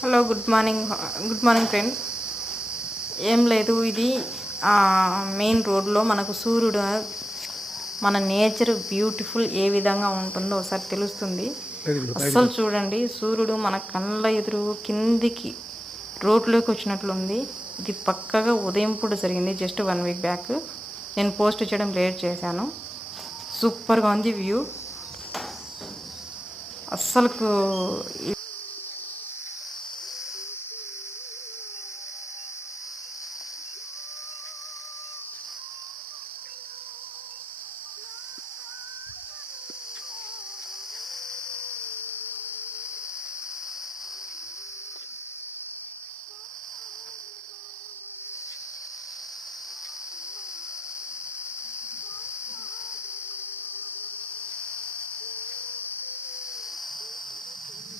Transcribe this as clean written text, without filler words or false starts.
Hello good morning friend. ఏం లేదు, ఇది మెయిన్ రోడ్లో మనకు సూర్యుడు మన నేచర్ బ్యూటిఫుల్ ఏ విధంగా ఉంటుందో ఒకసారి తెలుస్తుంది. అస్సలు చూడండి, సూర్యుడు మన కళ్ళ ఎదురు కిందికి రోడ్లోకి వచ్చినట్లుంది. ఇది పక్కగా ఉదయం పూట జరిగింది, జస్ట్ 1 వీక్ బ్యాక్. నేను పోస్ట్ చేయడం లేట్ చేశాను. సూపర్గా ఉంది వ్యూ. అస్సలు